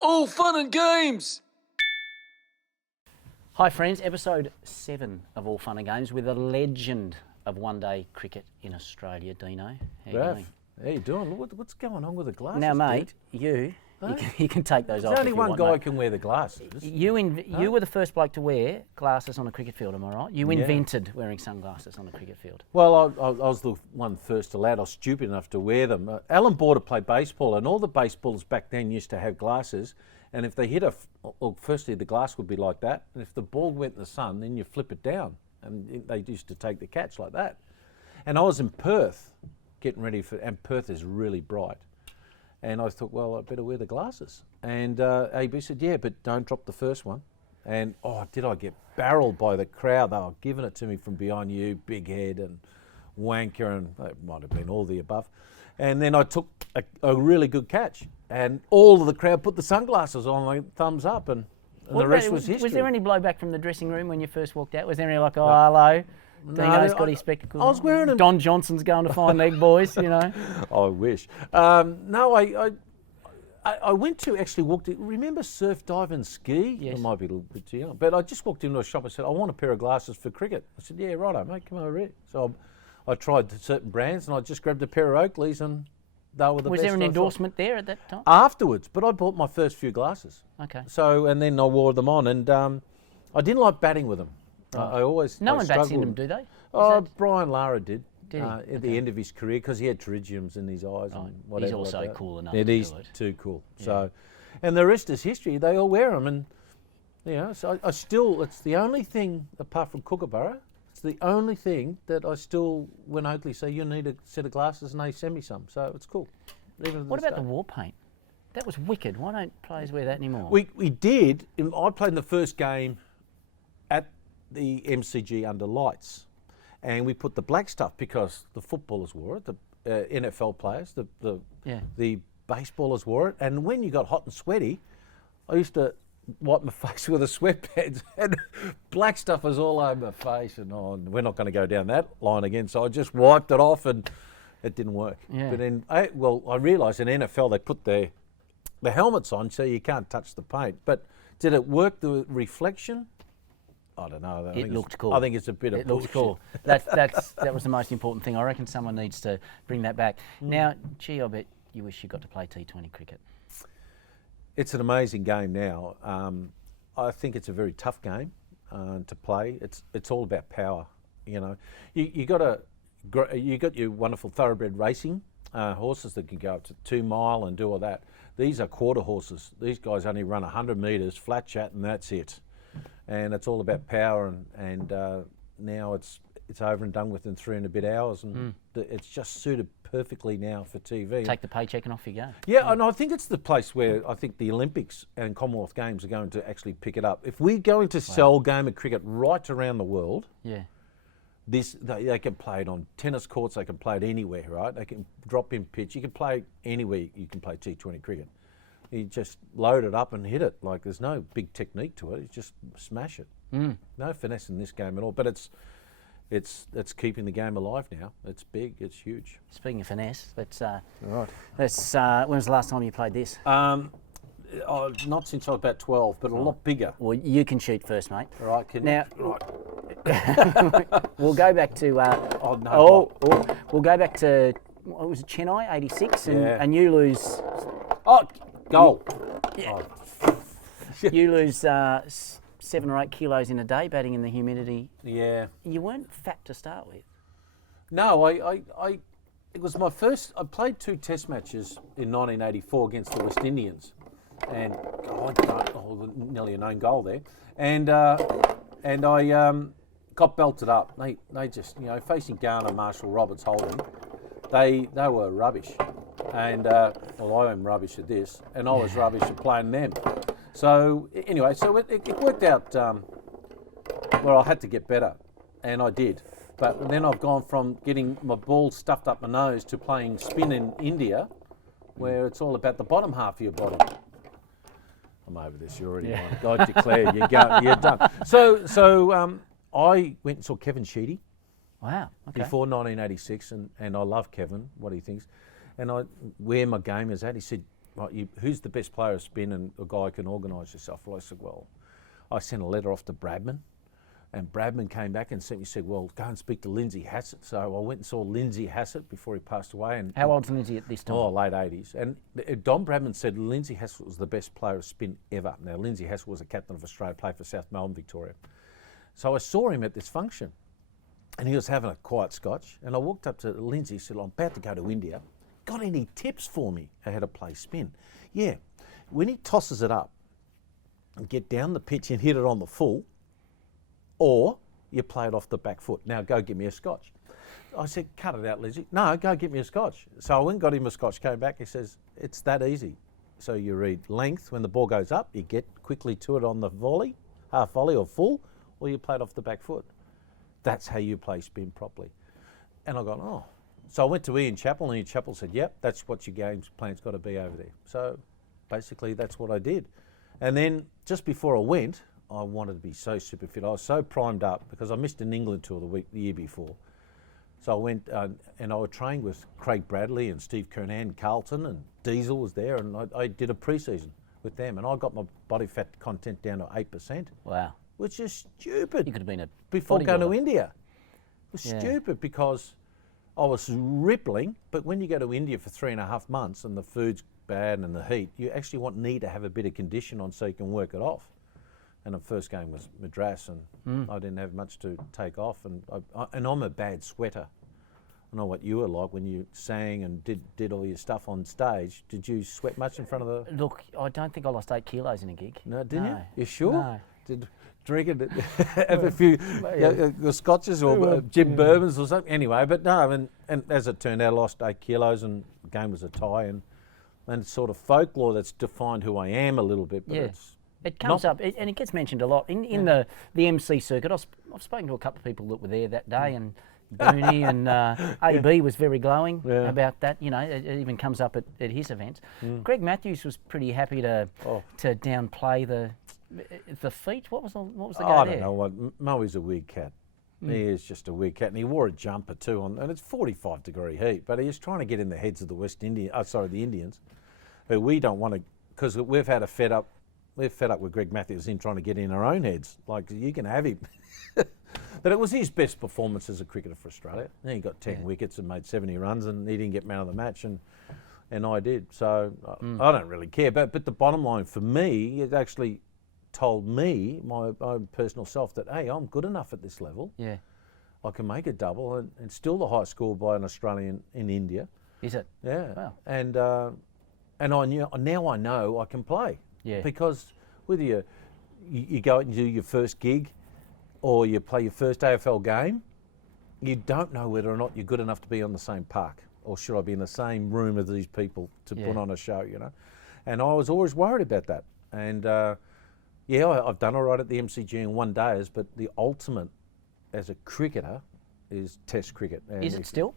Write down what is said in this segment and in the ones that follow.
All fun and games! Hi friends, episode 7 of All Fun and Games with a legend of one-day cricket in Australia, Dino. How you Raph, going? how you doing? What's going on with the glasses? Now mate, dude? you can take those off. There's only if you one want, guy mate. can wear the glasses. You were the first bloke to wear glasses on a cricket field, am I right? You invented wearing sunglasses on a cricket field. Well, I was the one first allowed. I was stupid enough to wear them. Alan Border played baseball, and all the baseballers back then used to have glasses. And if they hit firstly the glass would be like that, and if the ball went in the sun, then you flip it down, and they used to take the catch like that. And I was in Perth, getting ready and Perth is really bright. And I thought, well, I better wear the glasses. And AB said, yeah, but don't drop the first one. And, did I get barreled by the crowd. They were giving it to me from behind you, big head and wanker, and it might have been all the above. And then I took a really good catch. And all of the crowd put the sunglasses on, like thumbs up, and the rest was history. Was there any blowback from the dressing room when you first walked out? Was there any like, hello, Dino's got his spectacles I was wearing them. Don Johnson's going to find leg boys, you know? I wish. No, I went to actually walked in. Remember surf, dive and ski? Yes. I might be a little bit too young. But I just walked into a shop and said, I want a pair of glasses for cricket. I said, yeah, righto, mate, come over here. So I tried certain brands and I just grabbed a pair of Oakleys and they were the best. Was there an I thought. endorsement there at that time? Afterwards, but I bought my first few glasses. Okay. So, and then I wore them on and I didn't like batting with them. I always No one bats in struggled. them, do they? Brian Lara did. Did he? At the end of his career, because he had pterygiums in his eyes and whatever. He's also like that. cool enough Yeah, to he's do it. too cool. So, and the rest is history. They all wear them, and so I still. It's the only thing apart from Kookaburra. It's the only thing that I still, when Oakley say you need a set of glasses, and they send me some. So it's cool. What about the war paint? That was wicked. Why don't players wear that anymore? We did. I played in the first game at the MCG under lights. And we put the black stuff because the footballers wore it, the NFL players, the baseballers wore it. And when you got hot and sweaty, I used to wipe my face with a sweatpants and black stuff was all over my face. And we're not going to go down that line again. So I just wiped it off and it didn't work. Yeah. But then, I realised in NFL they put the helmets on so you can't touch the paint. But did it work, the reflection? I don't know. It looked cool. I think it's a bit of bullshit. It looked cool. That was the most important thing. I reckon someone needs to bring that back. Now, gee, I bet you wish you got to play T20 cricket. It's an amazing game now. I think it's a very tough game to play. It's all about power. You know, you got your wonderful thoroughbred racing horses that can go up to 2 mile and do all that. These are quarter horses. These guys only run 100 metres flat chat and that's it. And it's all about power, and now it's over and done with in 3 and a bit hours, and it's just suited perfectly now for TV. Take the paycheck and off you go. Yeah, and I think it's the place where I think the Olympics and Commonwealth Games are going to actually pick it up. If we're going to sell game of cricket right around the world, they can play it on tennis courts, they can play it anywhere, right? They can drop in pitch, you can play anywhere, you can play T20 cricket. You just load it up and hit it. Like there's no big technique to it. You just smash it. No finesse in this game at all. But it's keeping the game alive now. It's big. It's huge. Speaking of finesse, let's. Right. When was the last time you played this? Not since I was about 12, but a lot bigger. Well, you can shoot first, mate. All right. We'll go back to. We'll go back to. What was it, Chennai, '86, and you lose. Goal. Yeah. You lose 7 or 8 kilos in a day batting in the humidity. Yeah. You weren't fat to start with. No, it was my first. I played 2 Test matches in 1984 against the West Indians, and nearly a known goal there. And I got belted up. They just facing Garner, Marshall, Roberts, Holding. They were rubbish. And I am rubbish at this, and I was rubbish at playing them. So anyway, it worked out where I had to get better, and I did. But then I've gone from getting my ball stuffed up my nose to playing spin in India, where it's all about the bottom half of your body. I'm over this. You already won. God declared you're done. So I went and saw Kevin Sheedy. Wow. Okay. Before 1986, and I love Kevin, what he thinks. And where my game is at, he said, right, who's the best player of spin and a guy can organise yourself? Well, I said, well, I sent a letter off to Bradman, and Bradman came back and said, well, go and speak to Lindsay Hassett. So I went and saw Lindsay Hassett before he passed away. And How old's Lindsay at this time? Oh, late 80s. And Don Bradman said Lindsay Hassett was the best player of spin ever. Now, Lindsay Hassett was a captain of Australia, played for South Melbourne, Victoria. So I saw him at this function, and he was having a quiet scotch. And I walked up to Lindsay and said, I'm about to go to India. Got any tips for me how to play spin? Yeah. When he tosses it up and get down the pitch and hit it on the full, or you play it off the back foot. Now go get me a scotch. I said, cut it out, Lindsay. No, go get me a scotch. So I went and got him a scotch, came back, he says, it's that easy. So you read length, when the ball goes up, you get quickly to it on the volley, half volley or full, or you play it off the back foot. That's how you play spin properly. And I got, oh. So I went to Ian Chappell, and Ian Chappell said, yep, that's what your game plan's got to be over there. So basically that's what I did. And then just before I went, I wanted to be so super fit. I was so primed up because I missed an England tour the year before. So I went and I was trained with Craig Bradley and Steve Kernan, Carlton, and Diesel was there, and I did a pre-season with them, and I got my body fat content down to 8%. Wow. Which is stupid. You could have been a before going to bodybuilder. India. It was stupid because I was rippling, but when you go to India for 3.5 months and the food's bad and the heat, you actually need to have a bit of condition on so you can work it off. And the first game was Madras, and I didn't have much to take off. And I'm a bad sweater. I know what you were like when you sang and did all your stuff on stage. Did you sweat much in front of the? Look, I don't think I lost 8 kilos in a gig. No, didn't you? No. You sure? No. Did drink it, have a few the scotches or gin bourbons or something. Anyway, but no, and as it turned out, I lost 8 kilos, and the game was a tie, and it's sort of folklore that's defined who I am a little bit. But it's it comes up, and it gets mentioned a lot in the MC circuit. I've spoken to a couple of people that were there that day, and Booney and AB was very glowing about that. You know, it even comes up at his events. Greg Matthews was pretty happy to downplay the feet. What was the guy I there? don't know what. Moe's a weird cat. He is just a weird cat, and he wore a jumper too, and it's 45-degree heat. But he was trying to get in the heads of the the Indians, who we don't want to, because we've had a fed up. We're fed up with Greg Matthews in trying to get in our own heads. Like, you can have him. But it was his best performance as a cricketer for Australia. And he got 10 wickets and made 70 runs, and he didn't get man of the match, and I did. So I don't really care. But the bottom line for me, it actually told me, my own personal self, that, hey, I'm good enough at this level. Yeah. I can make a double, and still the highest score by an Australian in India. Is it? Yeah. Wow. And now I know I can play. Yeah. Because whether you go out and do your first gig or you play your first AFL game, you don't know whether or not you're good enough to be on the same park, or should I be in the same room as these people to put on a show, you know. And I was always worried about that. And I've done all right at the MCG in 1 days, but the ultimate as a cricketer is Test cricket. And Is it still?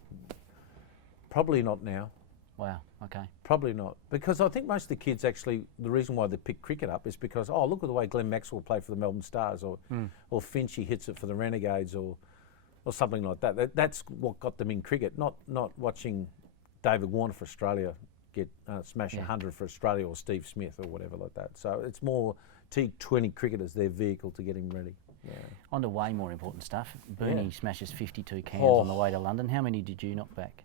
Probably not now. Wow. Okay. Probably not, because I think most of the kids actually, the reason why they pick cricket up is because, oh, look at the way Glenn Maxwell played for the Melbourne Stars, or Finchie hits it for the Renegades, or something like that. That's what got them in cricket, not watching David Warner for Australia get smash 100 for Australia, or Steve Smith or whatever like that. So it's more T20 cricket as their vehicle to get him ready. Yeah. On to way more important stuff. Booney smashes 52 cans on the way to London. How many did you knock back?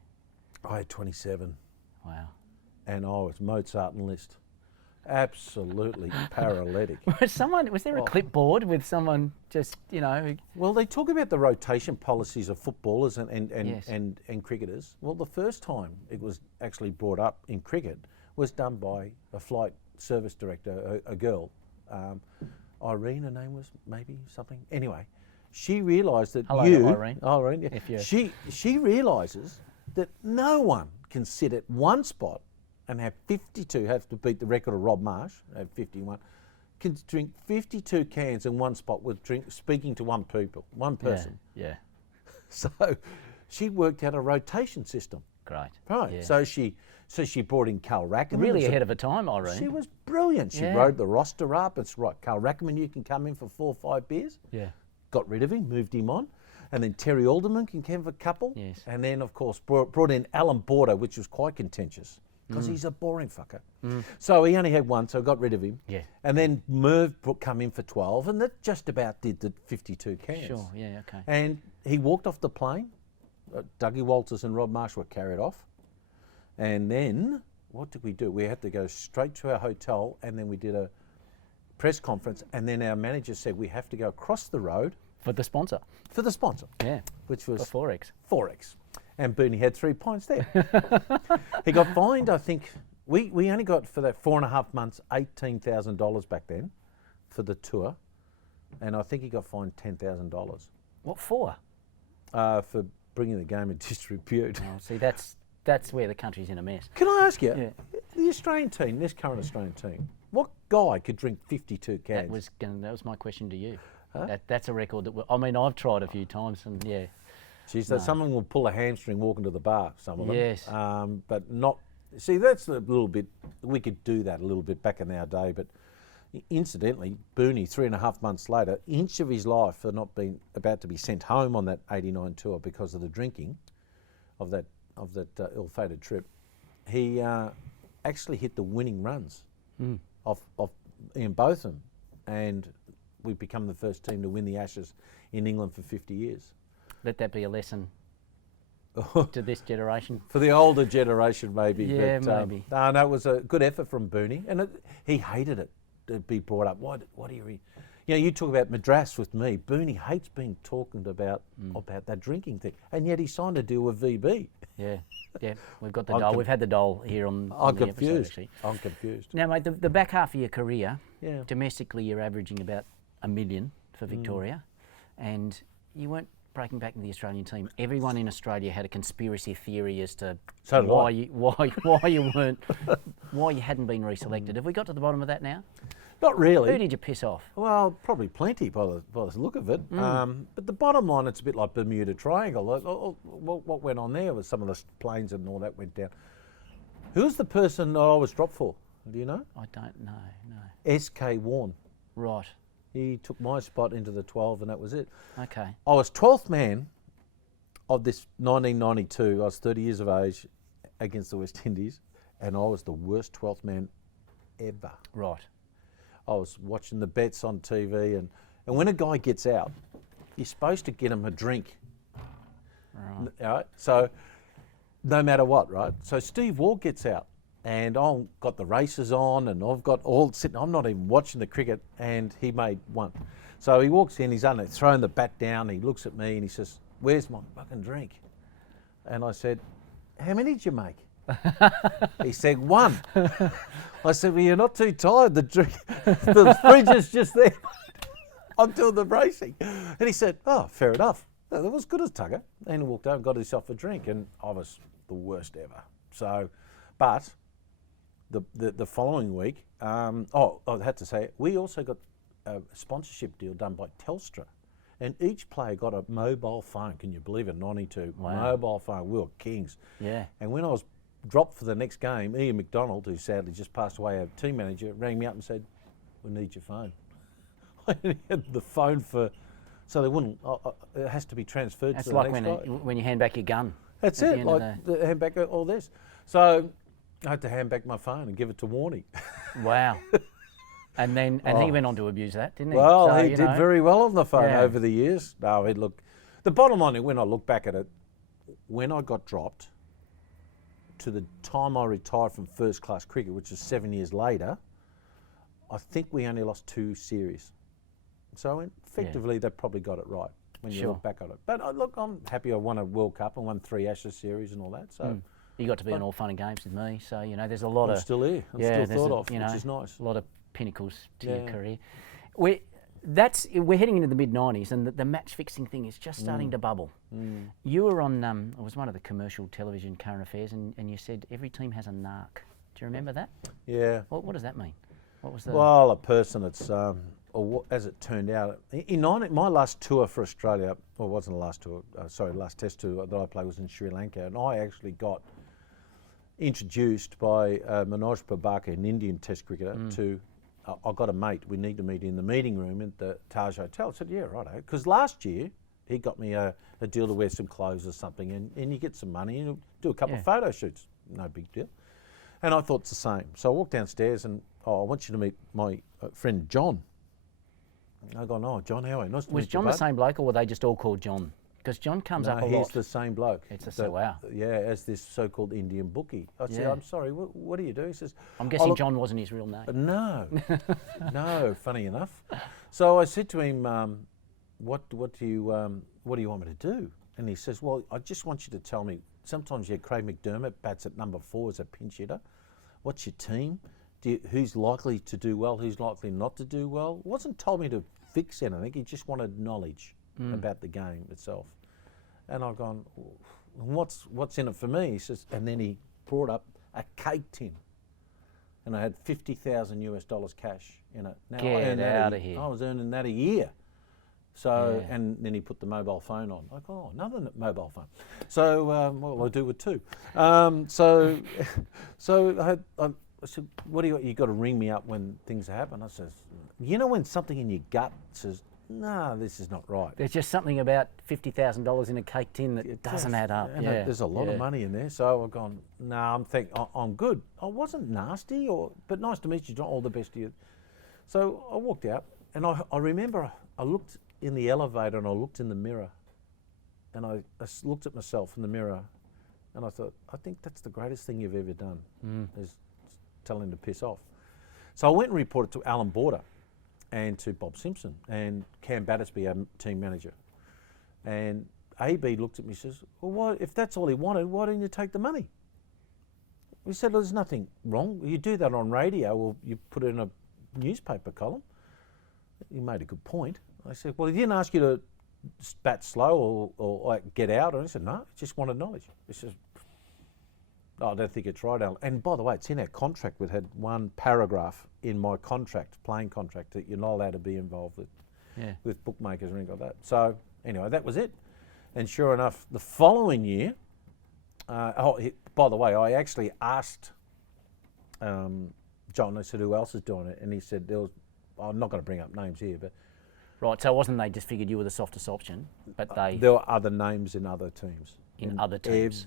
I had 27. Wow. And I was Mozart and Liszt. Absolutely paralytic. Was there a clipboard with someone just, you know? Well, they talk about the rotation policies of footballers and cricketers. Well, the first time it was actually brought up in cricket was done by a flight service director, a girl. Irene, her name was, maybe something. Anyway, she realised that Irene. Irene, yeah. She realises that no one can sit at one spot and have 52, have to beat the record of Rob Marsh, have 51, can drink 52 cans in one spot with speaking to one person. Yeah. So she worked out a rotation system. Great. Right. Yeah. So she brought in Carl Rackerman. Really ahead of her time, Irene. She was brilliant. She rode the roster up. It's right. Carl Rackerman, you can come in for 4 or 5 beers. Yeah. Got rid of him, moved him on. And then Terry Alderman can have a couple. Yes. And then, of course, brought in Alan Border, which was quite contentious. because he's a boring fucker. So he only had one, so I got rid of him. Yeah. And then Merv come in for 12, and that just about did the 52 cans. Sure, yeah, okay. And he walked off the plane. Dougie Walters and Rob Marsh were carried off. And then, what did we do? We had to go straight to our hotel, and then we did a press conference, and then our manager said we have to go across the road. For the sponsor. For the sponsor. Yeah. Which was For Forex. Forex. And Bernie had 3 points there. He got fined, I think, we only got for that 4.5 months, $18,000 back then for the tour. And I think he got fined $10,000. What for? For bringing the game into disrepute. Oh, see, that's where the country's in a mess. Can I ask you, Yeah. the Australian team, this current Australian team, what guy could drink 52 cans? That was my question to you. Huh? That's a record that I've tried a few times, and yeah. Geez, someone will pull a hamstring walking to the bar, some of them. Yes. But not, see, that's a little bit, we could do that a little bit back in our day, but incidentally, Booney, 3.5 months later, inch of his life for not being about to be sent home on that 89 tour because of the drinking of that ill-fated trip, he actually hit the winning runs of in both of them, and we've become the first team to win the Ashes in England for 50 years. Let that be a lesson to this generation. For the older generation, maybe. Yeah, but, maybe. No, it was a good effort from Booney, and he hated it to be brought up. What are you? You talk about Madras with me. Booney hates being talked about that drinking thing, and yet he signed a deal with VB. Yeah, we've got the dole. We've had the dole here on the episode, actually. I'm confused. Now, mate, the back half of your career, domestically, you're averaging about $1 million for Victoria, and you weren't breaking back into the Australian team. Everyone in Australia had a conspiracy theory as to why you weren't, why you hadn't been reselected. Have we got to the bottom of that now? Not really. Who did you piss off? Well, probably plenty by the look of it. But the bottom line, it's a bit like Bermuda Triangle. What went on there was some of the planes and all that went down. Who's the person that I was dropped for? Do you know? I don't know, no. S.K. Warren. Right. He took my spot into the 12 and that was it. Okay. I was 12th man of this 1992. I was 30 years of age against the West Indies, and I was the worst 12th man ever. Right. I was watching the bets on TV, and when a guy gets out, you're supposed to get him a drink. Right. So no matter what, right? So Steve Waugh gets out, and I've got the races on, and I've got all sitting. I'm not even watching the cricket, and he made one. So he walks in, he's throwing the bat down. He looks at me and he says, "Where's my fucking drink?" And I said, "How many did you make?" He said, "1." I said, "Well, you're not too tired. The fridge is just there. I'm doing the racing." And he said, "Oh, fair enough. That was good as Tugger." And he walked over and got himself a drink, and I was the worst ever. So, but the following week, I had to say, we also got a sponsorship deal done by Telstra. And each player got a mobile phone. Can you believe it? 92. Wow. Mobile phone. We were kings. Yeah. And when I was dropped for the next game, Ian McDonald, who sadly just passed away, our team manager, rang me up and said, "We need your phone." I had the phone so they wouldn't, it has to be transferred to the next guy. That's like when you hand back your gun. That's it, like the hand back all this. So I had to hand back my phone and give it to Warnie. Wow. And then he went on to abuse that, didn't he? Well, so, he did very well on the phone over the years. No, the bottom line, when I look back at it, when I got dropped, to the time I retired from first class cricket, which is 7 years later, I think we only lost 2 series. So effectively, they probably got it right when you look back on it. But look, I'm happy I won a World Cup and won 3 Ashes series and all that. So you got to be in all fun and games with me. So there's a lot of. I'm still here. I'm still thought of, which is nice. A lot of pinnacles to your career. We're heading into the mid-90s, and the match fixing thing is just starting to bubble. You were on, it was one of the commercial television current affairs, and you said every team has a narc. Do you remember that? Yeah. What does that mean? What was the? Well, a person that's, as it turned out, my last tour for Australia, well, it wasn't the last tour, last test tour that I played was in Sri Lanka, and I actually got introduced by Manoj Babaka, an Indian test cricketer, to. I got a mate, we need to meet in the meeting room at the Taj Hotel. I said, yeah, righto. Because last year, he got me a deal to wear some clothes or something, and you get some money and you do a couple of photo shoots. No big deal. And I thought it's the same. So I walked downstairs and, I want you to meet my friend John. I go, oh, John, how are you? Nice to meet you. Was John the same bloke, or were they just all called John? Because John comes up a lot. He's the same bloke. Wow. Yeah, as this so-called Indian bookie. I said, I'm sorry, what do you do? He says, I'm guessing John wasn't his real name. No, no, funny enough. So I said to him, what do you want me to do? And he says, well, I just want you to tell me, sometimes Craig McDermott bats at number 4 as a pinch hitter. What's your team? Who's likely to do well? Who's likely not to do well? He wasn't told me to fix anything. He just wanted knowledge about the game itself. And I've gone, what's in it for me? He says, and then he brought up a cake tin, and I had $50,000 cash in it. Now, Get out of here! I was earning that a year. So, and then he put the mobile phone on. I go, another mobile phone. So, well, I do with 2. So I said, what do you got to ring me up when things happen? I says, you know when something in your gut says, no, this is not right. There's just something about $50,000 in a cake tin that doesn't add up. And there's a lot of money in there. So I've gone, no, I'm good. I wasn't nasty, but nice to meet you, John. All the best to you. So I walked out, and I remember I looked in the elevator and I looked in the mirror, and I looked at myself in the mirror, and I thought, I think that's the greatest thing you've ever done, is telling him to piss off. So I went and reported to Alan Border and to Bob Simpson and Cam Battersby, our team manager. And AB looked at me and says, well, if that's all he wanted, why didn't you take the money? We said, well, there's nothing wrong. You do that on radio, or you put it in a newspaper column. He made a good point. I said, well, he didn't ask you to bat slow or like get out. And he said, no, he just wanted knowledge. He says, I don't think it's right, Alan. And by the way, it's in our contract. We had one paragraph in my contract, playing contract, that you're not allowed to be involved with bookmakers or anything like that. So anyway, that was it. And sure enough, the following year, by the way, I actually asked John, I said, who else is doing it? And he said, I'm not going to bring up names here, but... Right, so it wasn't they just figured you were the softest option, but there were other names in other teams. In other teams?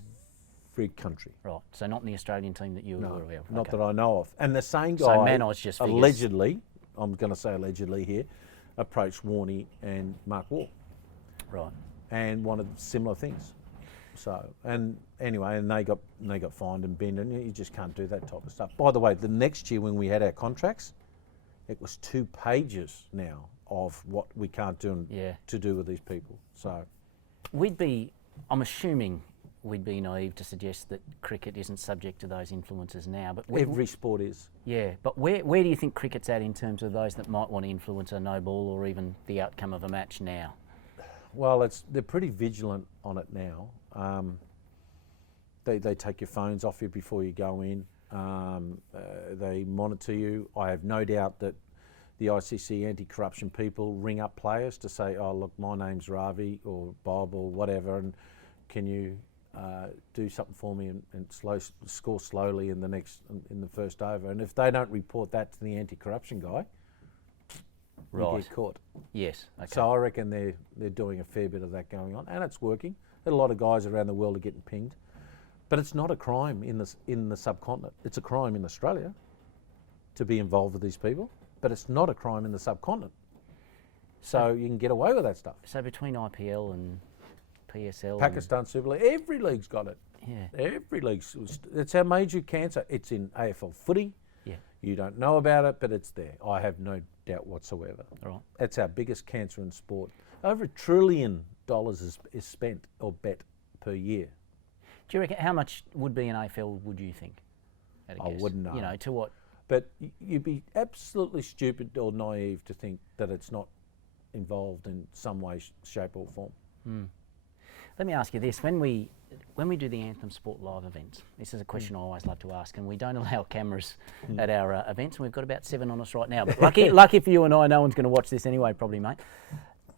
Every country. Right, so not in the Australian team that you were aware of? Not that I know of. And the same guy, so Manos just allegedly, I'm going to say allegedly here, approached Warney and Mark Waugh. Right. And wanted similar things. So, and anyway, and they got fined and binned, and you just can't do that type of stuff. By the way, the next year when we had our contracts, it was 2 pages now of what we can't do to do with these people. So, I'm assuming we'd be naive to suggest that cricket isn't subject to those influences now. But every sport is. Yeah, but where do you think cricket's at in terms of those that might want to influence a no ball or even the outcome of a match now? Well, they're pretty vigilant on it now. They take your phones off you before you go in. They monitor you. I have no doubt that the ICC anti-corruption people ring up players to say, oh, look, my name's Ravi or Bob or whatever, and can you do something for me and score slowly in the first over? And if they don't report that to the anti-corruption guy, you get caught. Yes. Okay. So I reckon they're doing a fair bit of that going on, and it's working. A lot of guys around the world are getting pinged, but it's not a crime in the subcontinent. It's a crime in Australia to be involved with these people, but it's not a crime in the subcontinent. So you can get away with that stuff. So between IPL and PSL, Pakistan Super League, every league's got it. Yeah. Every league's. It's our major cancer. It's in AFL footy. Yeah. You don't know about it, but it's there. I have no doubt whatsoever. Right. It's our biggest cancer in sport. Over $1 trillion is spent or bet per year. Do you reckon how much would be an AFL? Would you think? I wouldn't know. You know, to what? But you'd be absolutely stupid or naive to think that it's not involved in some way, shape, or form. Mm. Let me ask you this: when we do the Anthem Sport Live events, this is a question I always love to ask, and we don't allow cameras at our events, and we've got about 7 on us right now. But lucky for you and I, no one's going to watch this anyway, probably, mate.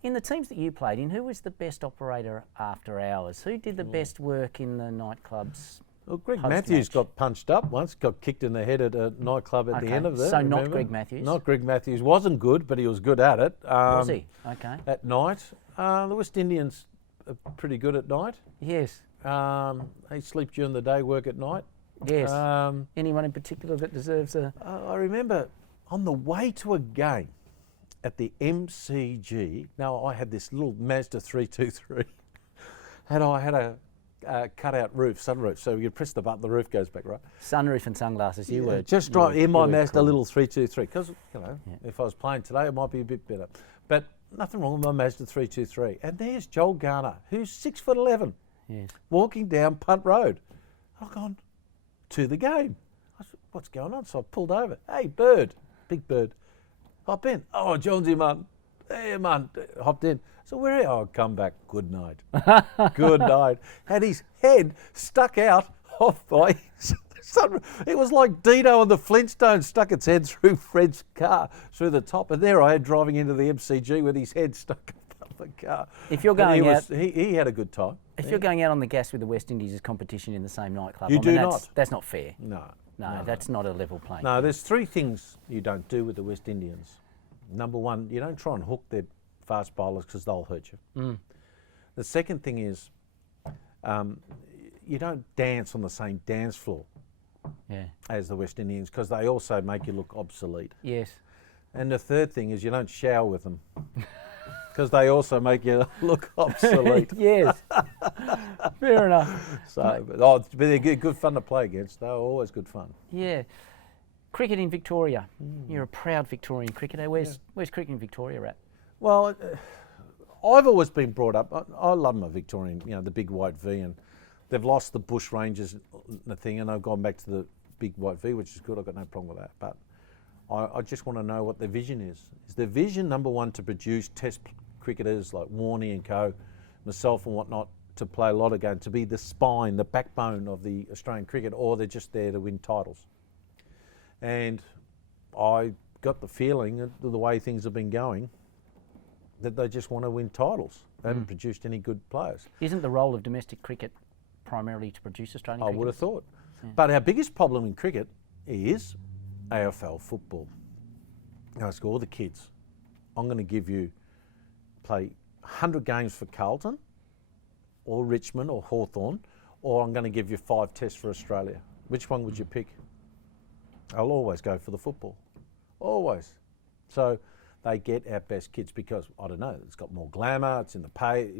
In the teams that you played in, who was the best operator after hours? Who did the best work in the nightclubs? Well, Greg Matthews got punched up once, got kicked in the head at a nightclub at the end of that. So not Greg Matthews? Not Greg Matthews. Wasn't good, but he was good at it. Was he? Okay. At night. The West Indians are pretty good at night. Yes. They sleep during the day, work at night. Yes. Anyone in particular that deserves a... I remember on the way to a game at the MCG. Now I had this little Mazda 323, and I had a cut-out roof, sunroof. So you press the button, the roof goes back, right? Sunroof and sunglasses. You were just right in my Mazda cool. little 323. Because if I was playing today, it might be a bit better. But nothing wrong with my Mazda 323. And there's Joel Garner, who's 6'11", Yes. walking down Punt Road. I've gone to the game. I said, what's going on? So I pulled over. Hey, Bird, big Bird. Hop in. Oh, Jonesy, man. Hey, man. Hopped in. So where are you? Oh, come back. Good night. Good night. Had his head stuck out off by his sunroof. It was like Dino and the Flintstones stuck its head through Fred's car, through the top. And there I had driving into the MCG with his head stuck up the car. If you're going out... He had a good time. If you're going out on the gas with the West Indies as competition in the same nightclub, that's not fair. No, that's not a level playing. No, there's three things you don't do with the West Indians. Number one, you don't try and hook their fast bowlers because they'll hurt you. The second thing is you don't dance on the same dance floor as the West Indians because they also make you look obsolete. Yes. And the third thing is you don't shower with them. Because they also make you look obsolete. Yes, fair enough. So, but they're good fun to play against. They're always good fun. Yeah. Cricket in Victoria. You're a proud Victorian cricketer. Where's cricket in Victoria at? Well, I've always been brought up. I love my Victorian, the big white V, and they've lost the Bush Rangers thing, and they've gone back to the big white V, which is good. I've got no problem with that. But I just want to know what their vision is. Is their vision, number one, to produce test cricketers like Warney and co, myself and whatnot, to play a lot of games, to be the spine, the backbone of the Australian cricket, or they're just there to win titles? And I got the feeling, that the way things have been going, that they just want to win titles. They haven't produced any good players. Isn't the role of domestic cricket primarily to produce Australian cricket? I would have thought. Yeah. But our biggest problem in cricket is AFL football. I ask all the kids, I'm going to give you, play 100 games for Carlton or Richmond or Hawthorn, or I'm going to give you 5 tests for Australia. Which one would you pick? I'll always go for the football. Always. So they get our best kids because, I don't know, it's got more glamour, it's in the pay,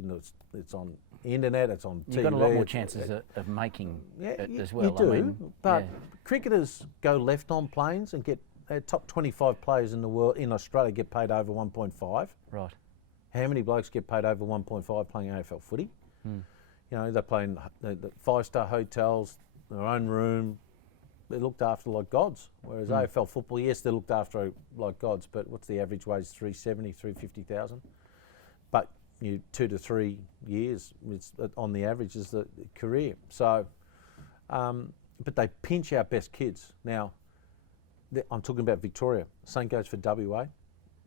it's on the internet, it's on TV. You've got a lot more chances of making it as well. You do, but cricketers go left on planes and get top 25 players in the world, in Australia, get paid over 1.5. Right. How many blokes get paid over 1.5 playing AFL footy? They play in the 5-star hotels, their own room. They're looked after like gods. Whereas AFL football, yes, they're looked after like gods, but what's the average wage? 370, 350,000. But 2 to 3 years, it's on the average is the career. So, but they pinch our best kids. Now, I'm talking about Victoria. Same goes for WA.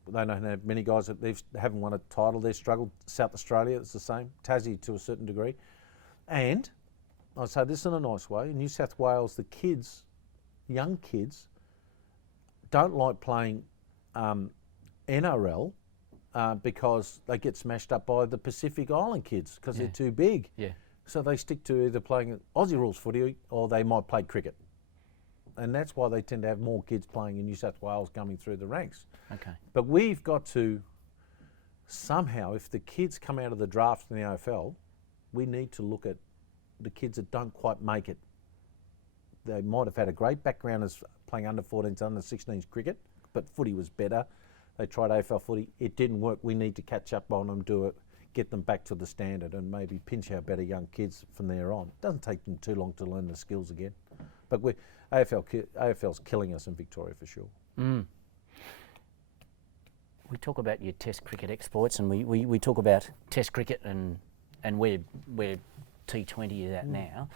They don't have many guys that haven't won a title. They've struggled. South Australia, it's the same. Tassie to a certain degree. And I say this in a nice way. In New South Wales, the kids, young kids, don't like playing NRL because they get smashed up by the Pacific Island kids because they're too big. Yeah. So they stick to either playing Aussie rules footy or they might play cricket. And that's why they tend to have more kids playing in New South Wales coming through the ranks. Okay. But we've got to somehow, if the kids come out of the draft in the AFL, we need to look at the kids that don't quite make it. They might have had a great background as playing under 14s, under 16s cricket, but footy was better. They tried AFL footy. It didn't work. We need to catch up on them, do it, get them back to the standard and maybe pinch our better young kids from there on. It doesn't take them too long to learn the skills again. But AFL's killing us in Victoria for sure. We talk about your Test cricket exploits, and we talk about Test cricket and where T20 is at now.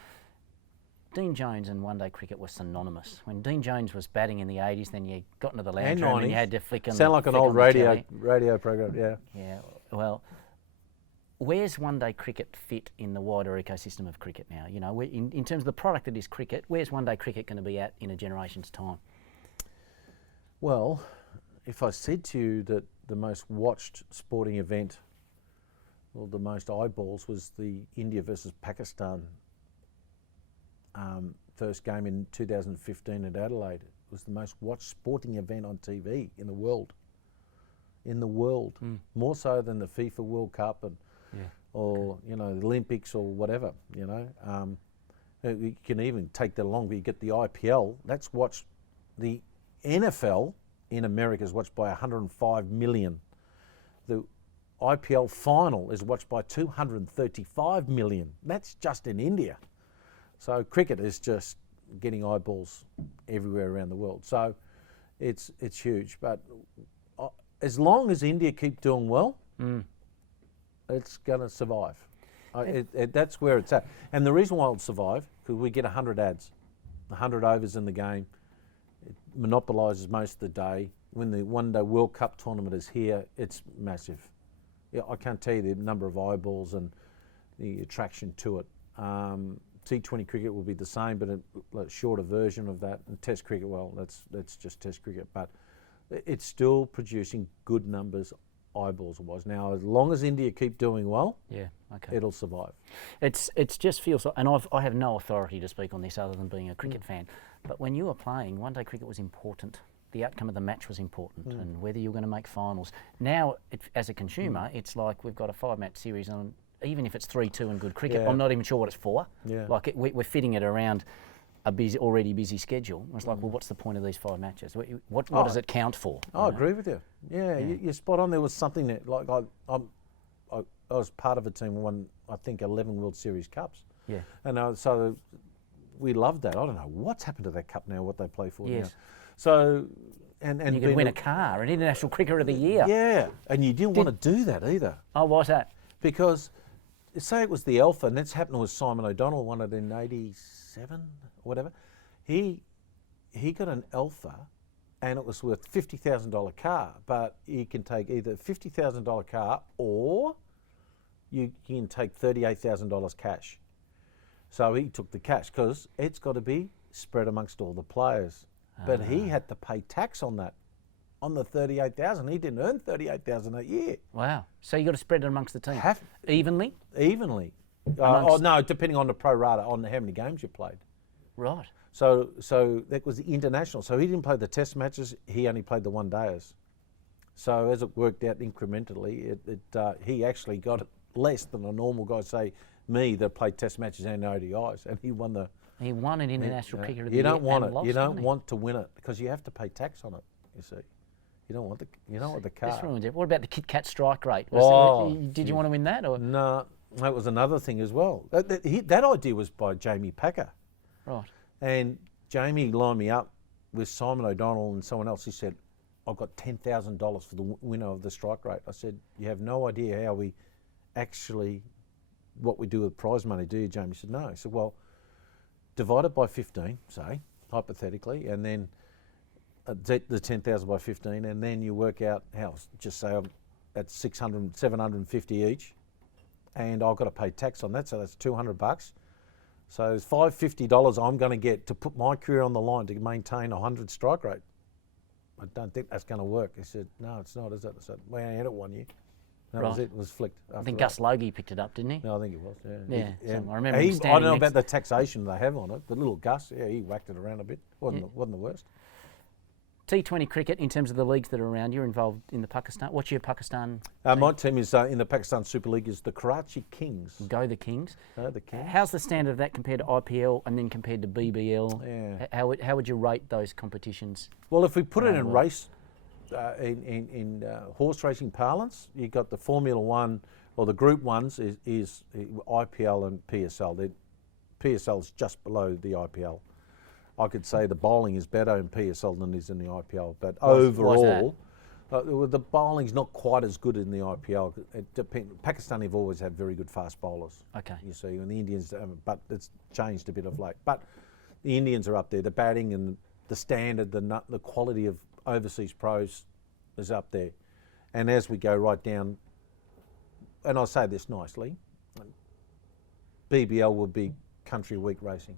Dean Jones and one-day cricket were synonymous. When Dean Jones was batting in the 80s, then you got into the lounge room and you had to flick on. Sound like an old radio program, yeah. Yeah. Well, where's one-day cricket fit in the wider ecosystem of cricket now? You know, in terms of the product that is cricket, where's one-day cricket going to be at in a generation's time? Well, if I said to you that the most watched sporting event, or the most eyeballs, was the India versus Pakistan first game in 2015 at Adelaide. It was the most watched sporting event on TV in the world. More so than the FIFA World Cup or the Olympics or whatever. You can even take that along, but you get the IPL. That's watched. The NFL in America is watched by 105 million. The IPL final is watched by 235 million. That's just in India. So cricket is just getting eyeballs everywhere around the world. So it's huge. But as long as India keep doing well, it's going to survive. That's where it's at. And the reason why it'll survive, because we get 100 ads, 100 overs in the game. It monopolises most of the day. When the one-day World Cup tournament is here, it's massive. Yeah, I can't tell you the number of eyeballs and the attraction to it. T20 cricket will be the same, but a shorter version of that. And Test cricket, well, that's just Test cricket. But it's still producing good numbers eyeballs-wise. Now, as long as India keep doing well, it'll survive. It's just feels like, and I have no authority to speak on this other than being a cricket fan, but when you were playing, one-day cricket was important. The outcome of the match was important, and whether you're going to make finals. Now, as a consumer, it's like we've got a 5-match series on. Even if it's 3-2 and good cricket, I'm not even sure what it's for. Yeah. Like we're fitting it around a already busy schedule. It's like, well, what's the point of these 5 matches? What does it count for? I agree with you. Yeah. You're spot on. There was something that, like, I was part of a team who won, I think, 11 World Series Cups. Yeah. And so we loved that. I don't know what's happened to that cup now, what they play for now. Yes. So, and you could win a car, an International Cricketer of the Year. Yeah, and you didn't want to do that either. Oh, why's that? Because, say it was the Alpha, and that's happened with Simon O'Donnell, won it in 87 or whatever. He got an Alpha, and it was worth $50,000 car, but you can take either $50,000 car or you can take $38,000 cash. So he took the cash because it's got to be spread amongst all the players. But he had to pay tax on that, on the $38,000. He didn't earn $38,000 a year. Wow. So you got to spread it amongst the team evenly. Evenly. No, depending on the pro rata, on how many games you played. Right. So that was the international. So he didn't play the test matches. He only played the one-dayers. So as it worked out incrementally, he actually got it less than a normal guy, say me, that played test matches and ODIs, and he won the. He won an International Cricketer of the Year. You don't want it. Lost, you don't want to win it because you have to pay tax on it. You see, you don't want the car. This ruins it. What about the Kit Kat strike rate? Did you want to win that? Or? No, that was another thing as well. That idea was by Jamie Packer. Right. And Jamie lined me up with Simon O'Donnell and someone else. He said, I've got $10,000 for the winner of the strike rate. I said, you have no idea how we actually, what we do with prize money, do you, Jamie? He said, no. I said, well, divide it by 15, say, hypothetically, and then the 10,000 by 15, and then you work out how, just say I'm at 600, 750 each, and I've got to pay tax on that, so that's $200. So it's $550 I'm going to get to put my career on the line to maintain a 100 strike rate. I don't think that's going to work. He said, no, it's not, is it? I said, well, I had it 1 year. That was it. It was flicked. I think Gus Logie picked it up, didn't he? No, I think it was, Yeah. Yeah. I remember I don't know next about the taxation they have on it. The little Gus, he whacked it around a bit. Wasn't the worst. T20 cricket, in terms of the leagues that are around, you're involved in the Pakistan. What's your Pakistan team? My team is in the Pakistan Super League is the Karachi Kings. Go the Kings. Go the Kings. How's the standard of that compared to IPL and then compared to BBL? Yeah. How would you rate those competitions? Well, if we put it in race, in horse racing parlance, you've got the Formula One, or the Group Ones is IPL and PSL. PSL is just below the IPL. I could say the bowling is better in PSL than is in the IPL, but overall, the bowling's not quite as good in the IPL. Pakistan have always had very good fast bowlers. Okay. You see, and the Indians, but it's changed a bit of late. But the Indians are up there. The batting and the standard, the quality of overseas pros is up there. And as we go right down, and I say this nicely, BBL will be country week racing.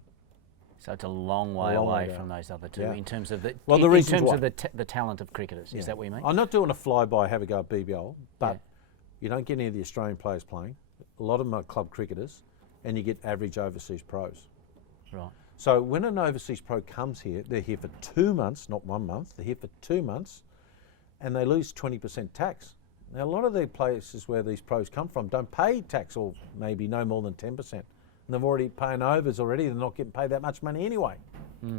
So it's a long way away from those other two in terms of the the talent of cricketers. Is that what you mean? I'm not doing a flyby, have a go at BBL, but you don't get any of the Australian players playing. A lot of them are club cricketers, and you get average overseas pros. Right. So when an overseas pro comes here, they're here for 2 months, not 1 month. They're here for 2 months, and they lose 20% tax. Now, a lot of the places where these pros come from don't pay tax, or maybe no more than 10%. And they've already paying overs already. They're not getting paid that much money anyway.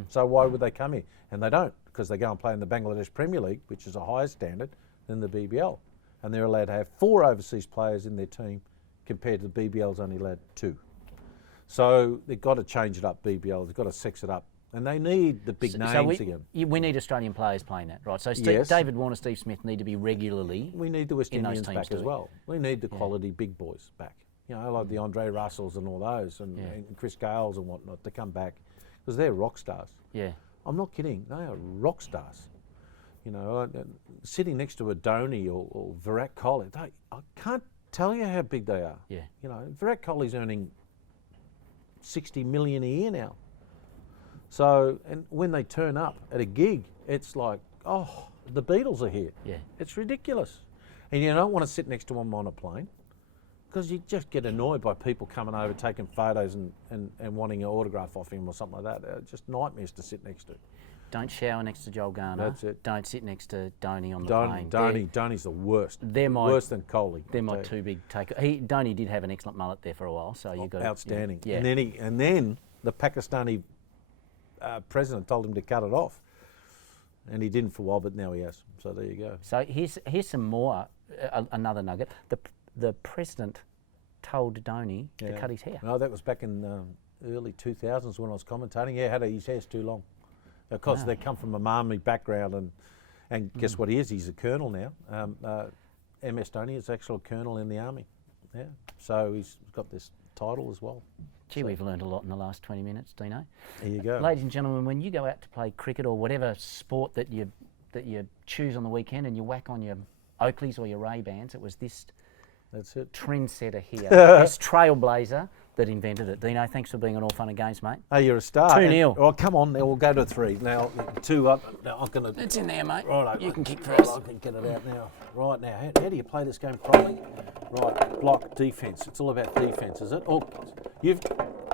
So why would they come here? And they don't, because they go and play in the Bangladesh Premier League, which is a higher standard than the BBL. And they're allowed to have 4 overseas players in their team, compared to the BBL's only allowed 2. So they've got to change it up, BBL. They've got to sex it up. And they need the big names again. We need Australian players playing that, right? So Yes. David Warner, Steve Smith need to be regularly. We need the West in those Indians teams back as doing. well. We need the quality big boys back. You know, like the Andre Russells and all those, and Chris Gales and whatnot, to come back, because they're rock stars. Yeah. I'm not kidding. They are rock stars. You know, sitting next to a Dhoni or Virat Kohli, I can't tell you how big they are. Yeah. You know, Virat Kohli's earning 60 million a year now. So, and when they turn up at a gig, it's like, oh, the Beatles are here. Yeah. It's ridiculous. And you don't want to sit next to them on a plane, because you just get annoyed by people coming over, taking photos and wanting an autograph off him or something like that. They're just nightmares to sit next to. Don't shower next to Joel Garner. That's it. Don't sit next to Dhoni on the plane. Dhoni's the worst. They're worse than Kohli. They're my 2 big takers. Dhoni did have an excellent mullet there for a while, so you got outstanding. Yeah. And then the Pakistani president told him to cut it off, and he didn't for a while, but now he has. So there you go. So here's some more. Another nugget. The president told Dhoni to cut his hair. No, that was back in early 2000s when I was commentating. Yeah, his hair's too long. Of course, they come from a army background, and guess what he is? He's a colonel now. MS Dhoni is actually a colonel in the army. Yeah, so he's got this title as well. Gee, we've learned a lot in the last 20 minutes, Dino. There you go. Ladies and gentlemen, when you go out to play cricket or whatever sport that you choose on the weekend, and you whack on your Oakleys or your Ray-Bans, it was this That's it. trendsetter here, this trailblazer that invented it. Dino, thanks for being on All Fun and Games, mate. Hey, you're a star. 2-0. Oh, come on, now we'll go to 3. Now, 2 up. Now I'm going to... It's in there, mate. Right, You can kick right, first. I can get it out now. Right now, how do you play this game properly? Right, block, defence. It's all about defence, is it? Oh,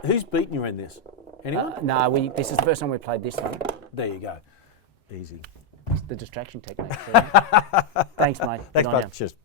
who's beaten you in this? Anyone? No, this is the first time we played this one. There you go. Easy. It's the distraction technique. Thanks, mate. Thanks, Good on mate. ya. Cheers.